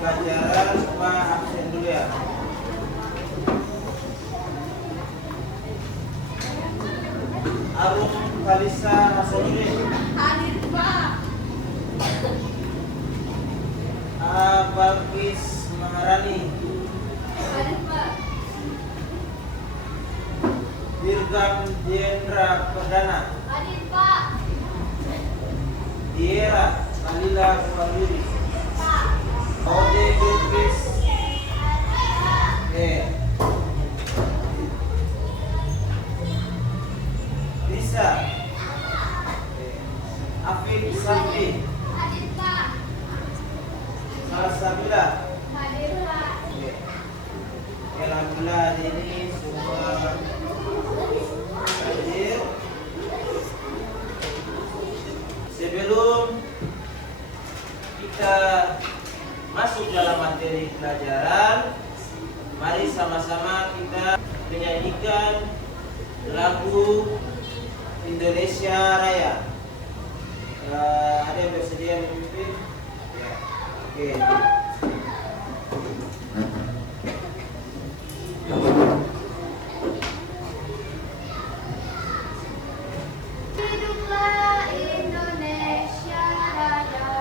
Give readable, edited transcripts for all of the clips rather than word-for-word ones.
pelajaran cuma absen dulu ya. Arum Kalisa Hasanuddin. Hadir, Pak. Balkis Maharani. Hadir, Pak. Dirgam Jendra Perdana. Hadir, Pak. Diera Kalila Fahiri. Pak. Ode Bilkis. Bisa. Afif Safi. Hadir, Pak. Salsabila. Hadir, Pak. Alhamdulillah hari ini semua hadir. Sebelum kita masuk dalam materi pelajaran, mari sama-sama kita menyanyikan lagu Indonesia Raya. Ada yang bersedia memimpin? Ya. Oke. Hiduplah Indonesia Raya.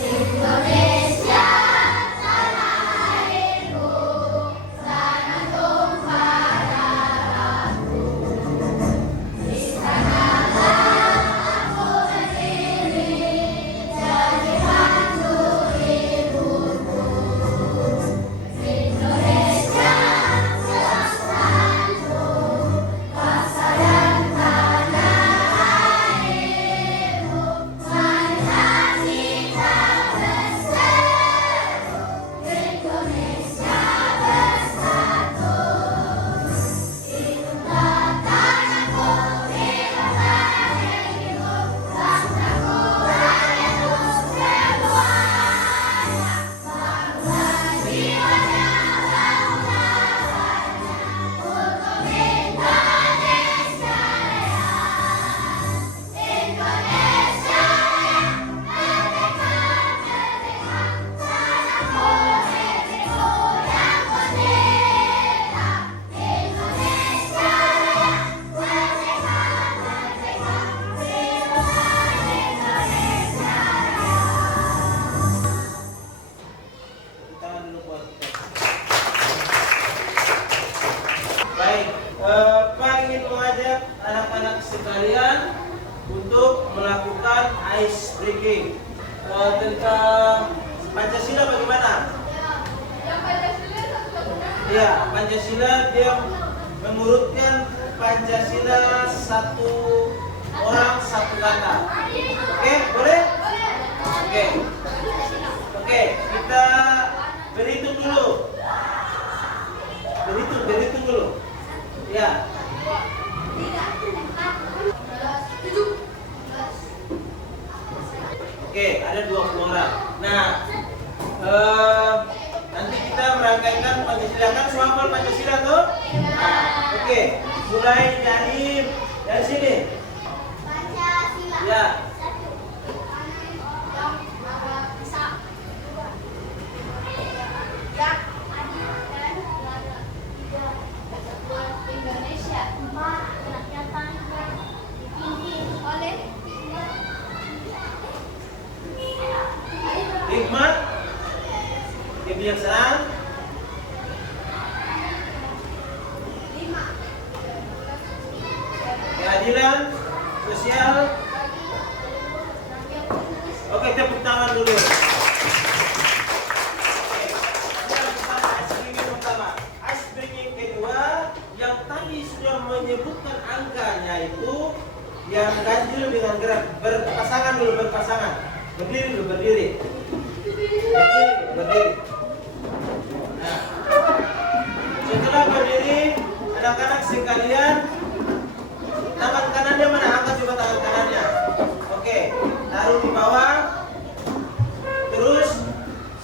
Indonesia tanah airku, tanah tumpah darahku. Di sanalah aku berdiri, jadi hantu ibuku. Indonesia bangsaku, bangsa dan tanah airmu, marilah kita berseru, Indonesia bersatu. Hiduplah tanahku, hiduplah negeriku, bangsaku, rakyatku semuanya. Bangunlah jiwanya, bangunlah hatinya, untuk Indonesia Raya. Indonesia Raya, merdeka, merdeka, tanahku, negeriku yang merdeka. Indonesia Raya, merdeka, merdeka, hiduplah Indonesia Raya. Tangan dulu buat kita. Baik, Pak ingin mengajak anak-anak sekalian untuk melakukan ice breaking tentang Pancasila bagaimana? Yang Pancasila satu-satunya. Ya, Pancasila dia mengurutkan Pancasila satu orang satu kata. Oke, boleh? Oke. Oke, kita berhitung dulu. Berhitung dulu. Ya. 7. Oke, ada 20 orang. Nah, nanti kita merangkaikan Pancasila, kan semua hafal Pancasila tuh? Nah, oke, mulai dari sini. Ya. Yang agak bisa. Yang adil dan beradab. Kesatuan Indonesia. Yang paling dipimpin oleh Hikmat, kebijaksanaan, 5. keadilan sosial. Oke, tepuk tangan dulu. Oke, yang pertama, ice breaking pertama. Ice breaking kedua, yang tadi sudah menyebutkan angkanya itu yang ganjil dengan gerak berpasangan dulu, berpasangan. Berdiri dulu, berdiri. Berdiri. Nah, setelah berdiri, anak-anak sekalian, tangan kanannya mana? Angkat coba tangan kanannya. Oke, taruh di bawah. Terus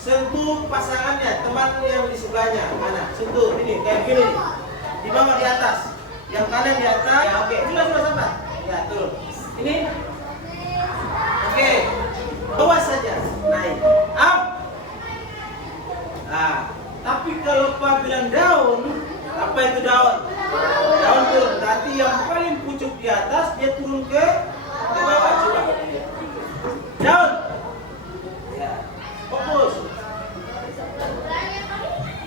sentuh pasangannya, teman yang di sebelahnya. Mana? Sentuh, ini kayak gini. Di bawah, di atas. Yang kanan di atas. Ya, oke, sudah sampai. Ya, turun. Ini. Oke. Bawah saja, naik, up. Nah, tapi kalau Pak bilang daun, apa itu daun? Daun turun, berarti yang paling pucuk di atas dia turun ke bawah, coba. Daun. Ya, fokus.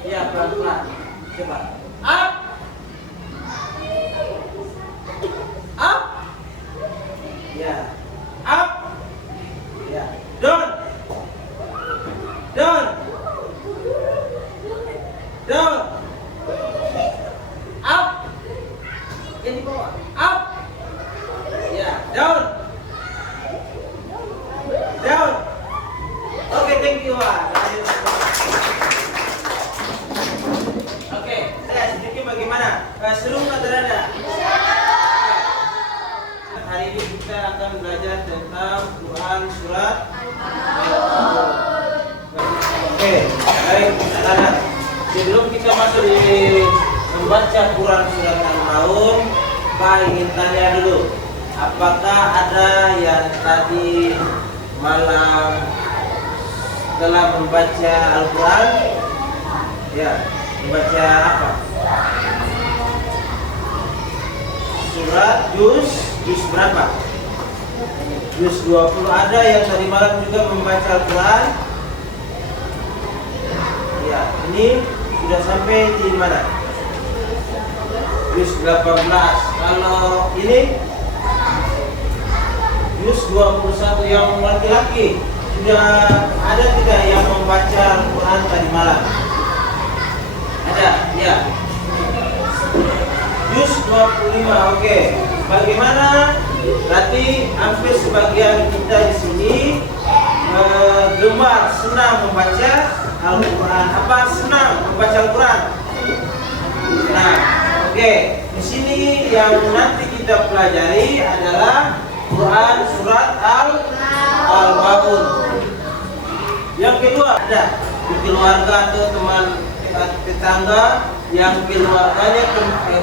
Ya, pelan-pelan. Coba. Up. Up. Ya, up. Ya, down, down, down, up, yang di bawah, up, ya, down, down. Oke, thank you. Oke, saya sedikit bagaimana? Seru atau tidak? Hari ini kita akan belajar tentang Quran surat Al-Maun. Oke, baik anak-anak. Sebelum kita masuk di membaca Quran surat Al-Maun, Pak ingin tanya dulu, apakah ada yang tadi malam telah membaca Al-Quran? Ya, membaca apa? Surat juz berapa? Juz 20. Ada yang tadi malam juga membaca Al-Quran? Ya, ini sudah sampai di mana? Juz 18. Kalau ini juz 21 yang laki-laki, sudah ada tidak yang membaca Al-Quran tadi malam? Ada? Ya. Juz 25. Oke. Bagaimana? Berarti hampir sebagian kita di sini gemar, senang membaca Al-Quran. Apa senang membaca Al-Quran? Nah, oke. Di sini yang nanti kita pelajari adalah Quran surat Al-Maun. Yang kedua, ada di keluarga atau teman tetangga yang keluarganya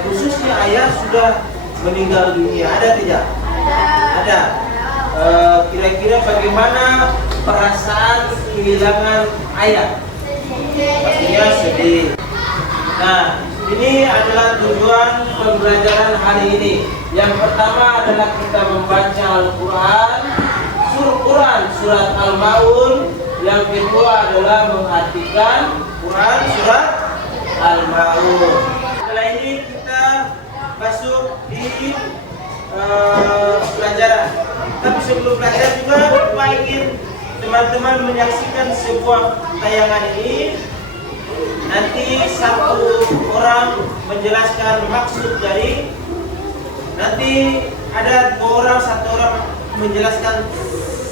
khususnya ayah sudah meninggal dunia, ada tidak? Ada. Kira-kira bagaimana perasaan kehilangan ayah? Pastinya sedih. Nah, ini adalah tujuan pembelajaran hari ini. Yang pertama adalah kita membaca Al-Quran, surat Al-Maun. Yang kedua adalah mengartikan Quran surat Al-Maun. Setelah ini kita masuk di pelajaran. Tapi sebelum belajar juga Pak ingin teman-teman menyaksikan sebuah tayangan ini. Nanti satu orang menjelaskan maksud dari, nanti ada dua orang, satu orang menjelaskan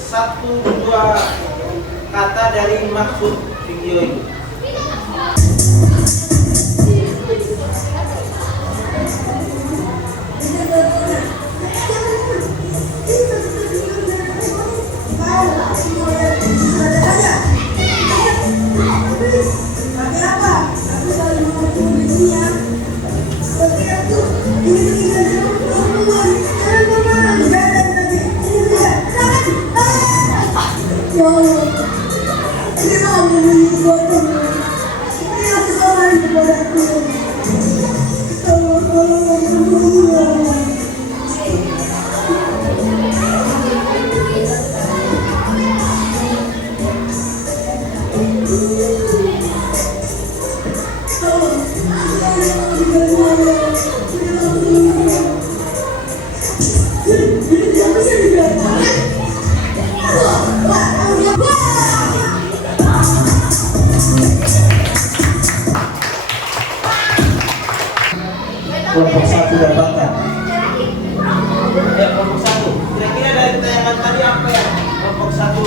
satu dua kata dari maksud video ini. Kelompok satu dapatkan. Ya, kelompok satu. Kira-kira dari tayangan tadi apa ya? Kelompok satu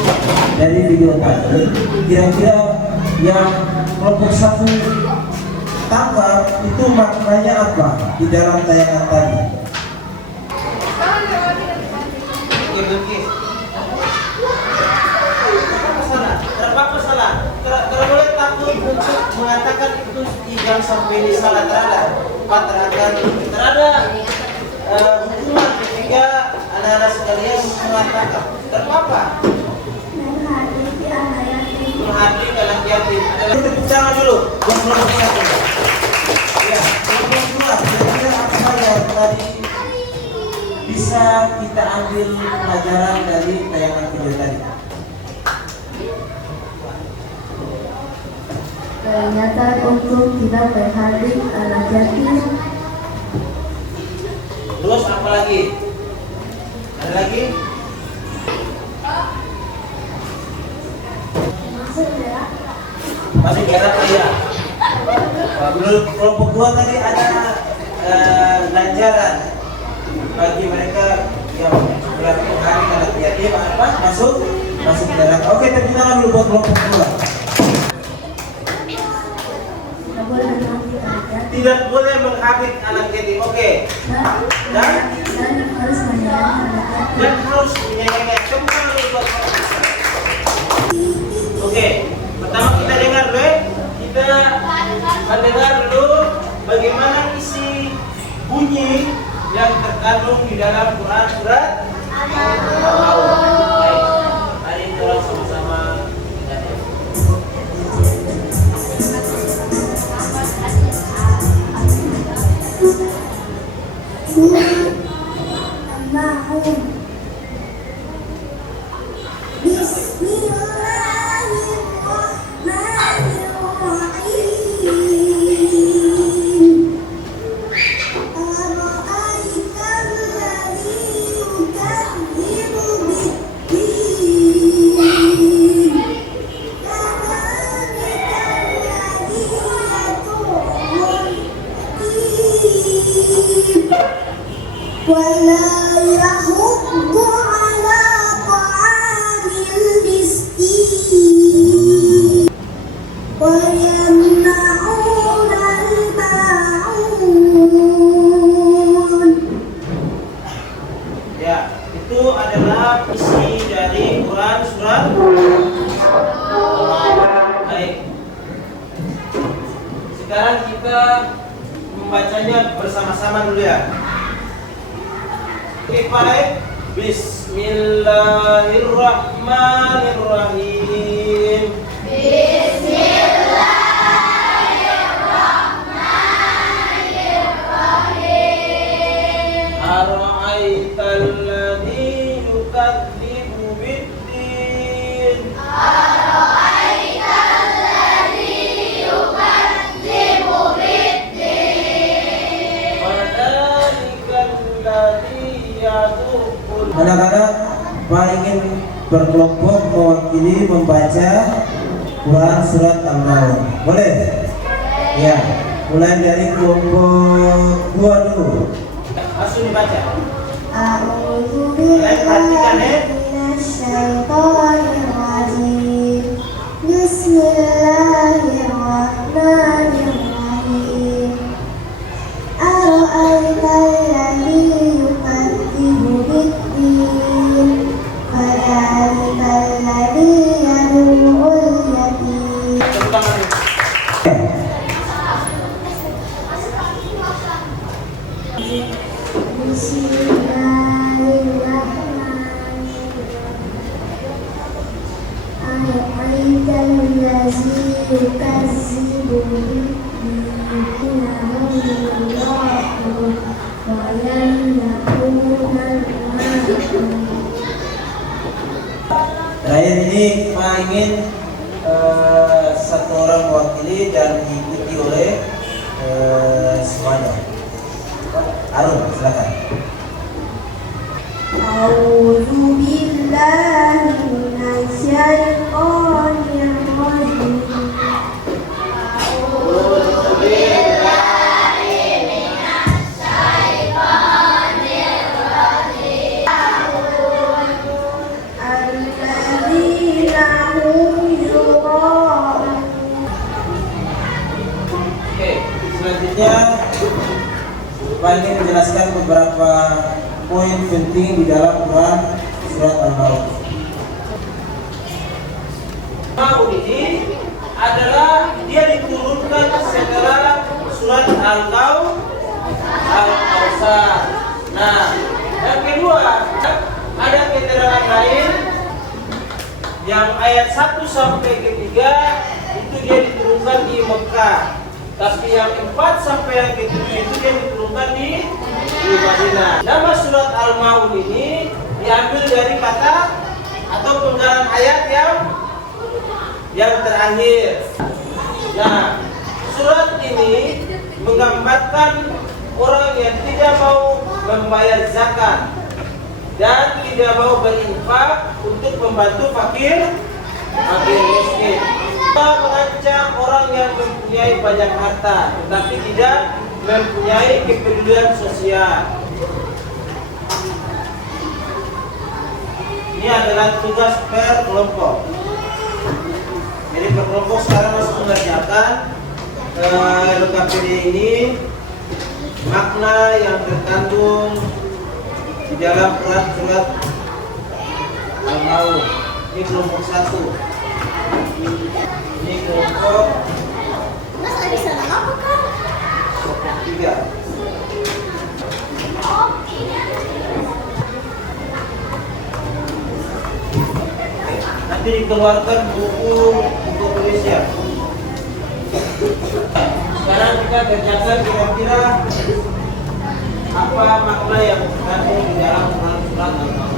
dari video tadi. Kira-kira yang kelompok satu tangkap itu maknanya apa di dalam tayangan tadi? Oke. Kenapa salah? Tidak boleh takut untuk mengatakan itu jangan sampai ini salah terada hukuman ketika anak-anak sekalian mengatakan terpapa menghadir anak yatim. Tepuk tangan dulu buat kelompok satu. Ya, kelompok dua. Kira-kira apa yang tadi bisa kita ambil pelajaran dari tayangan video tadi? Peringatan untuk tidak berhadir anak yatim. Terus apa lagi? Ada lagi? Masih gerak ya. Menurut kelompok dua tadi ada ganjaran bagi mereka yang berarti hari anak yatim apa masuk gerak. Oke, tepuk tangan dulu buat kelompok dua. Tidak boleh menghabis anak yatim. Oke. Dan harus menyayangi. Kembali buat oke. Pertama kita dengar dulu. Kita mendengar dulu bagaimana isi bunyi yang terkandung di dalam Quran surat Al-Maun. Baik. Mari kita sama-sama. ولا يحض على طعام المسكين ويمنعون الماعون. Ya, itu adalah isi dari Quran surat. Baik. Sekarang kita membacanya bersama-sama dulu ya. Oke, baik. Bismillahirrahmanirrahim. Bismillahirrahmanirrahim. Ara'aital ladzi yukadzibu biddin. Ara'aital ladzi yukadzibu biddin. Fadzalikal ladzi anak-anak ingin berkelompok mewakili membaca Quran surat Al-Maun. Boleh? Ya, mulai dari kelompok 2 dulu. Langsung dibaca. A'udzu billahi minasyaitonir rajim. Bismillahirrahmanirrahim. Ara'aital ladzi yukadzibu biddin. Fadzalikal ladzi yad'ul yatim. Terakhir ini ingin satu orang mewakili dan diikuti oleh semuanya. silakan. A'udzu billahi minasyaitonir rajim. Alladzina hum yura'un. Oke, selanjutnya Pak ingin menjelaskan beberapa poin penting di dalam Quran surat Al-Maun. Al-Maun ini adalah dia diturunkan setelah surat Al-Kautsar. Nah, yang kedua ada keterangan lain yang ayat 1 sampai ke 3 itu dia diturunkan di Mekah. Tapi yang 4 sampai yang ke-7 itu dia diturunkan di Madinah. Nama surat Al-Maun ini diambil dari kata atau penggalan ayat yang terakhir. Nah, surat ini menggambarkan orang yang tidak mau membayar zakat dan tidak mau berinfak untuk membantu fakir miskin. Kita mengancam orang yang mempunyai banyak harta tetapi tidak mempunyai kepedulian sosial. Ini adalah tugas per kelompok. Jadi per kelompok sekarang harus mengerjakan LKPD ini, makna yang terkandung di dalam surat Al-Maun. Ini kelompok 1. Ini kelompok Mas ada di sana apa kan? 3. Nanti dikeluarkan buku tulisnya. Sekarang kita kerjakan kira-kira apa makna yang terkandung di dalam surat Al-Maun.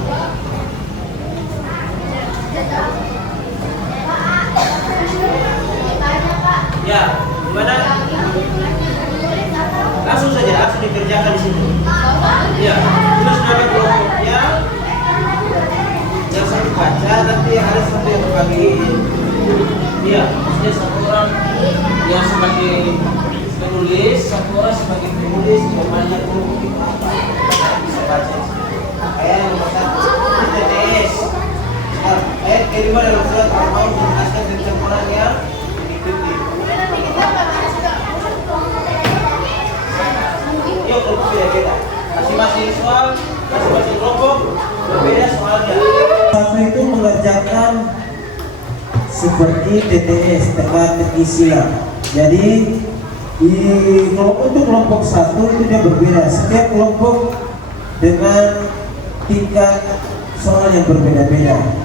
Ya, gimana? Langsung saja, langsung dikerjakan di situ. Ya, terus nama kelompoknya yang satu baca, nanti ada satu yang berbagi. Ya, maksudnya satu orang yang sebagai penulis, satu orang sebagai penulis, namanya kelompok itu apa? Bisa baca. Kayak nomor 1, TTS. Ayat kelima dalam surat Al-Maun menjelaskan tentang orang yang mengikuti. Yuk, kelompok beda-beda. Masing-masing soal, masing-masing kelompok berbeda soalnya. Satu itu mengerjakan seperti TTS, teka-teki silang. Jadi di kelompok 1 itu dia berbeda. Setiap kelompok dengan tingkat soal yang berbeda-beda.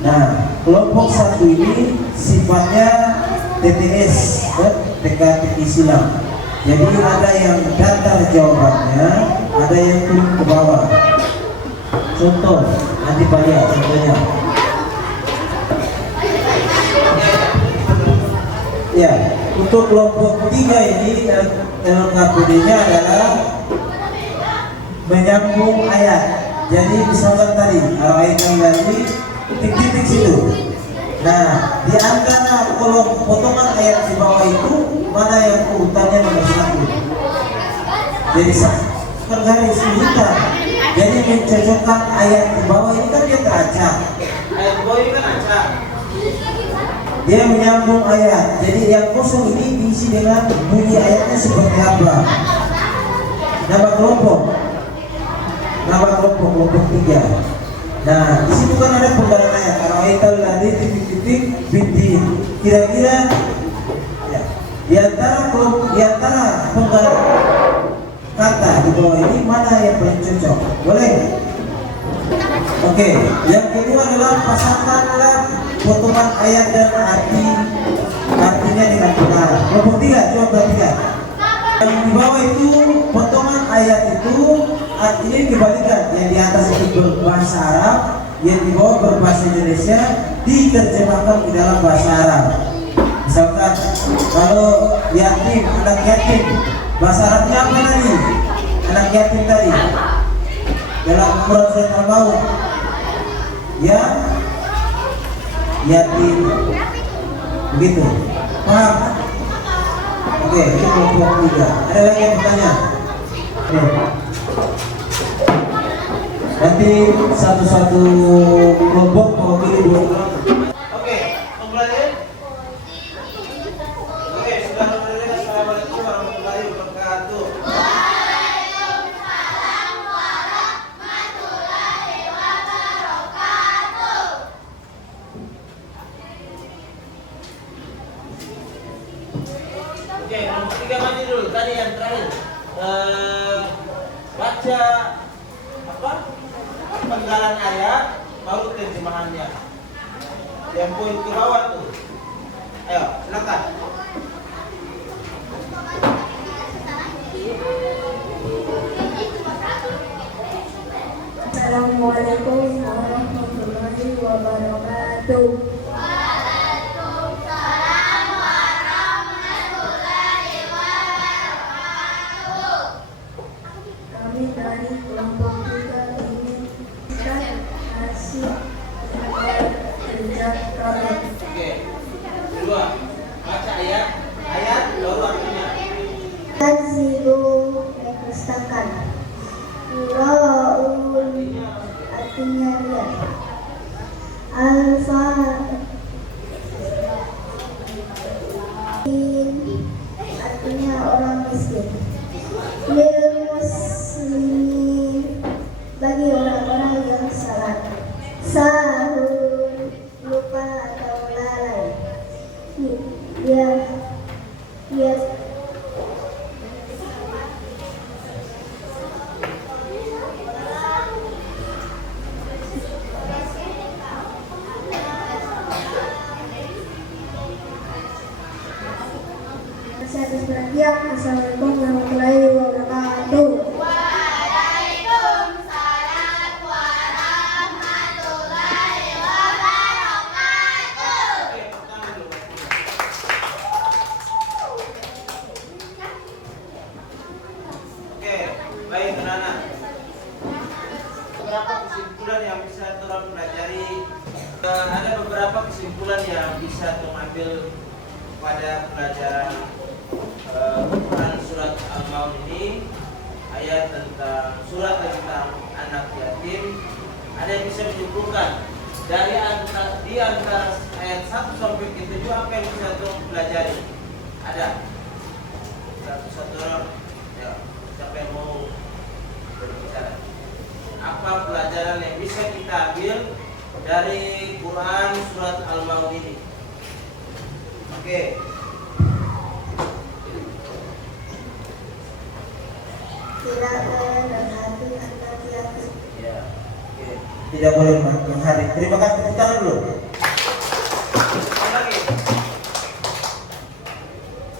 Nah, kelompok 1 ini sifatnya TTS, teka-teki silang. Jadi ada yang datar jawabannya, ada yang turun ke bawah. Contoh, nanti banyak contohnya. Ya, untuk kelompok 3 ini LKPD-nya adalah menyambung ayat. Jadi misalkan tadi ayat tadi titik-titik situ. Nah, di antara kolom potongan ayat di bawah itu mana yang urutannya nomor 1. Jadi garis urutan. Jadi mencocokkan ayat di bawah ini kan dia teracak. Ayat di bawah ini kan acak. Dia menyambung ayat. Jadi yang kosong ini diisi dengan bunyi ayatnya seperti apa. Nama kelompok kelompok 3. Nah, di situ kan ada penggalan ayat. Kalau ayat tadi titik-titik binti. Kira-kira ya, di antara penggalan kata di bawah ini mana yang paling cocok? Boleh? Oke, yang kedua adalah pasangkanlah potongan ayat dan artinya dengan benar. Kelompok 3, coba perhatikan. Yang di bawah itu potongan ayat itu artinya dikembalikan. Yang di atas itu berbahasa Arab, yang di bawah berbahasa Indonesia, diterjemahkan ke dalam bahasa Arab. Misalkan kalau yatim, anak yatim, bahasa Arabnya apa tadi? Anak anak yatim tadi dalam ukuran surat Al-Maun yang yatim, begitu, paham? Oke, itu kelompok 3. Ada lagi yang bertanya? Nanti satu-satu kelompok mewakili 2 kelompok. Oke, pembelajaran. Oke, sudah mulai. Assalamualaikum warahmatullahi wabarakatuh. Oke, kelompok 3 maju dulu. Tadi yang terakhir baca apa? Penggalan ayat baru terjemahannya. Yang poin ke bawah tuh. Ayo, silakan. Assalamualaikum warahmatullahi wabarakatuh. Kami dari kelompok 3 ingin hasil kerja kami. Oke. Kedua, baca ayat baru artinya. Tazilu memustakan. Raul artinya lihat. Alfa artinya orang miskin. Lil muslimin bagi orang-orang yang salah. Sahur lupa atau lalai. Ya atas perhatian. Assalamualaikum warahmatullahi wabarakatuh. Waalaikumsalam warahmatullahi wabarakatuh. Oke, pertama dulu. Oke, baik anak-anak. Beberapa kesimpulan yang bisa Tuhan pelajari. Ada beberapa kesimpulan yang bisa Tuhan ambil pada pelajaran Quran surat Al-Maun ini, ayat tentang surat tentang anak yatim. Ada yang bisa menyimpulkan dari di antara ayat 1 sampai ke 7 apa yang bisa Tuhan pelajari? Ada satu orang, ya, siapa yang mau berbicara? Apa pelajaran yang bisa kita ambil dari Quran surat Al-Maun ini? Oke. Tidak boleh menghati anak yatim. Ya. Oke. Tidak boleh menghari. Terima kasih, tepuk tangan dulu. Sekali lagi.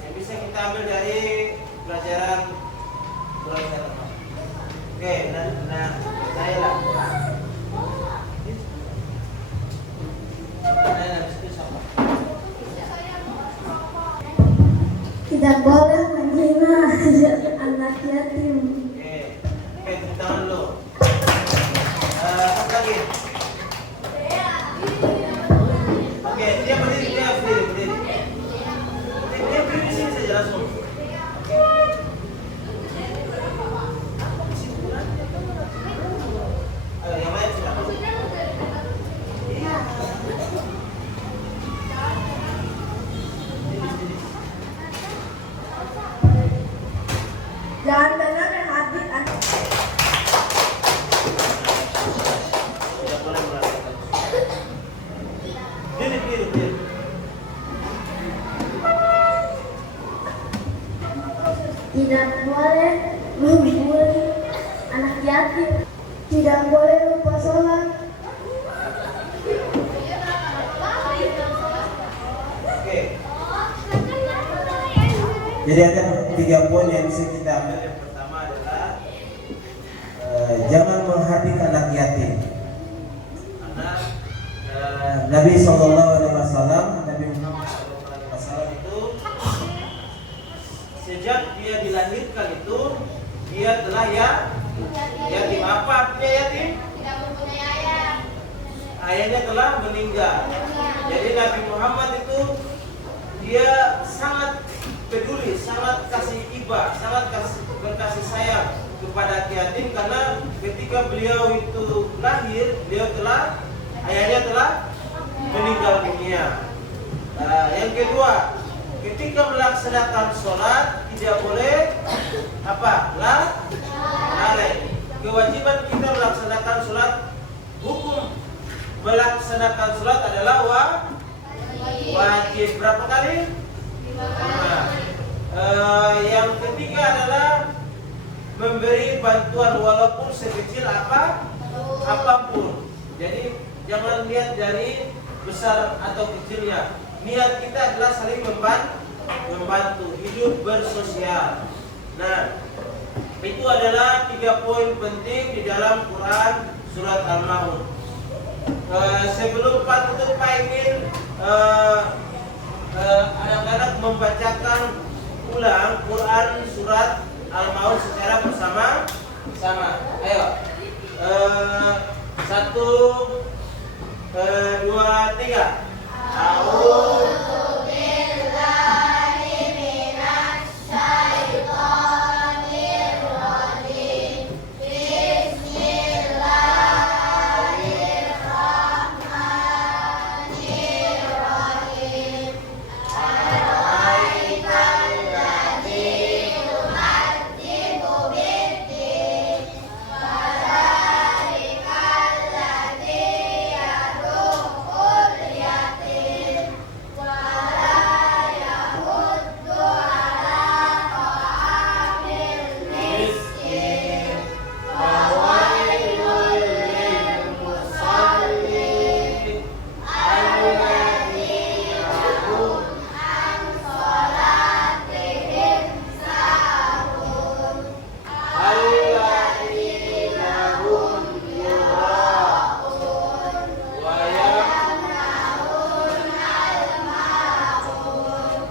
Yang bisa kita ambil dari pelajaran Quran surat Al-Maun. Oke, saya lah. Tidak boleh menghina anak yatim. Oke, tepuk tangan dulu. Apa lagi? Oke, dia berdiri. Dia berdiri di sini saja langsung. Ayo, yang lain silakan. Jangan benar hati anak. Tidak boleh melakukan. Diri. Tidak boleh membuli anak yatim. Tidak boleh lupa sholat. Oke. Jadi ada 3 poin yang bisa kita ambil. Yang pertama adalah jangan menghardik anak yatim. Karena Nabi SAW, Nabi Muhammad SAW itu sejak dia dilahirkan itu dia dia telah yatim. Apa artinya yatim? Tidak mempunyai ayah. Ayahnya telah meninggal. Jadi Nabi Muhammad itu dia sangat peduli, sangat kasih iba, sangat berkasih sayang kepada yatim, karena ketika beliau itu lahir, ayahnya telah meninggal dunia. Yang kedua, ketika melaksanakan sholat tidak boleh lalai. Kewajiban kita melaksanakan sholat, hukum melaksanakan sholat adalah wajib. Berapa kali? 5. Yang ketiga adalah memberi bantuan walaupun sekecil apapun. Jadi jangan lihat dari besar atau kecilnya. Niat kita adalah saling membantu, hidup bersosial. Nah, itu adalah 3 poin penting di dalam Quran surat Al-Maun. Sebelum Pak tutup, Pak ingin anak-anak membacakan ulang Quran surat Al-Maun secara bersama-sama. Ayo, 1, 2, 3.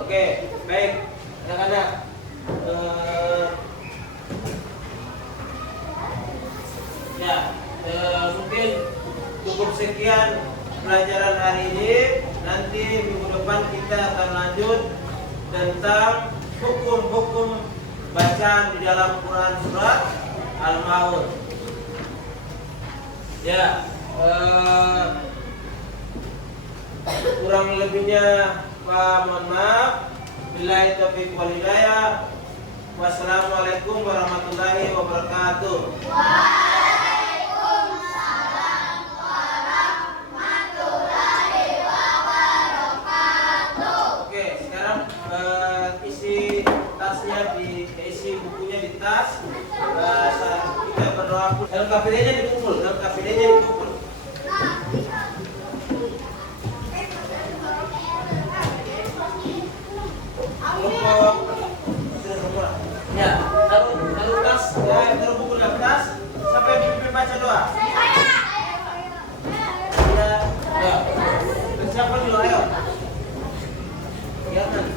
Oke, baik, anak-anak. Mungkin cukup sekian pelajaran hari ini. Nanti minggu depan kita akan lanjut tentang hukum-hukum bacaan di dalam Quran surat Al-Maun. Kurang lebihnya mohon maaf. Billahi taufiq wal hidayah. Wassalamualaikum warahmatullahi wabarakatuh. Waalaikumsalam warahmatullahi wabarakatuh. Oke, sekarang isi tasnya isi bukunya di tas. Kita berdoa. Dalam KPD-nya dikumpul. Ya, taruh tas, taruh buku dalam tas sampai pimpin baca doa. Ya, siapa dulu, ayo. Jangan.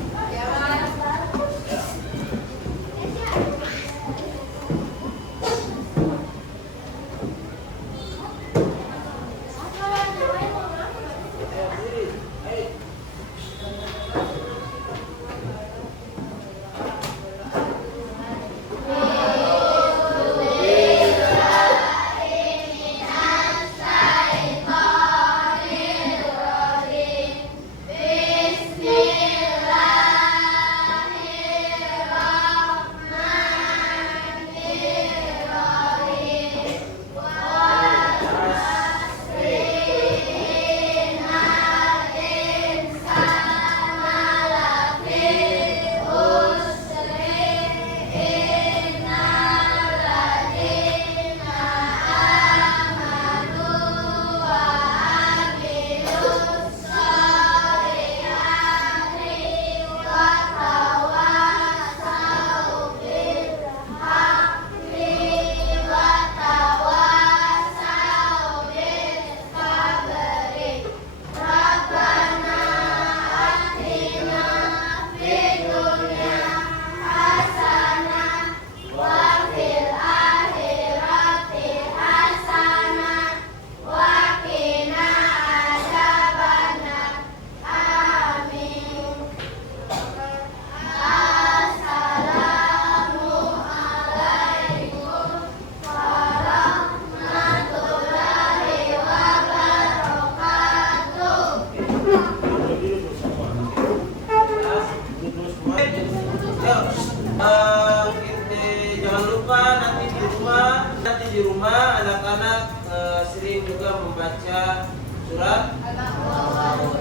di rumah anak-anak sering juga membaca surat.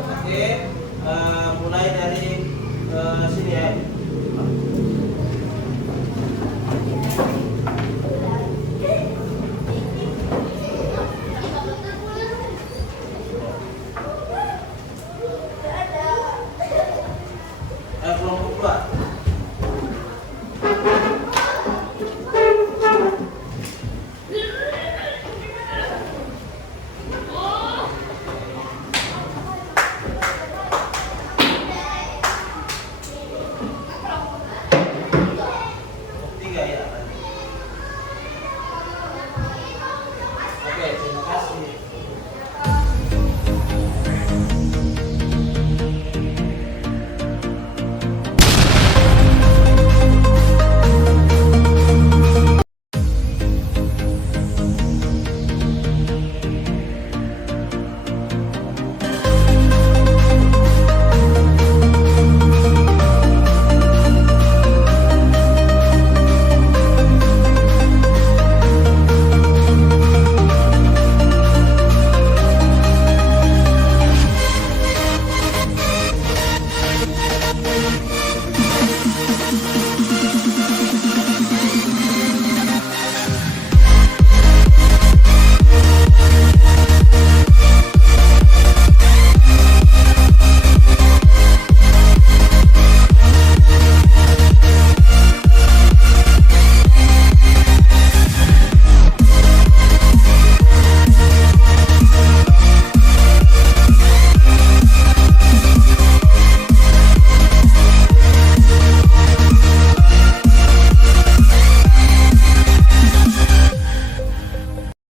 Oke, mulai dari sini ya.